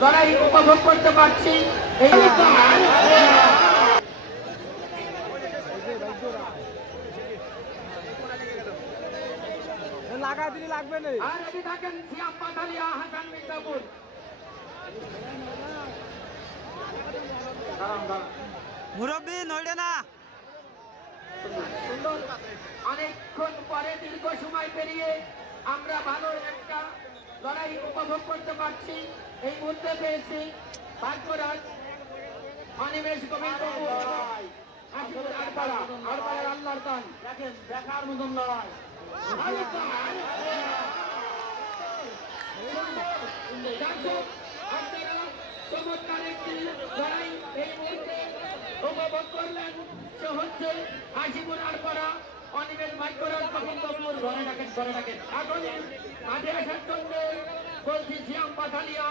লড়াই উপভোগ করতে পারছি। এই লাগা দিলে লাগবে না। আর রেডি থাকেন সিয়াম পাথালিয়া, হাসান মির্জাপুর। মুরব্বী নড়ে না। সুন্দর, অনেকক্ষণ পরে দীর্ঘ সময় পেরিয়ে আমরা ভালো একটা লড়াই উপভোগ করতে পারছি। এই মুহূর্তে পেয়েছি ভাগ্যরাজ অনিমেষ গোবিন্দ আল্লাহর দান। দেখেন দেখার মতন লড়াই। দর্শক, আপনারা চমৎকার একটি লড়াই এই মুহূর্তে উপভোগ করলেন। সে হচ্ছে হাসিপুর আড়পাড়া অনিমেষ ভাগ্যরাজ গোবিন্দপুর। ঘরে ডাকেন, ঘরে ডাকেন। এখন মাঠে আসার জন্য বলছি সিয়াম পাথালিয়া,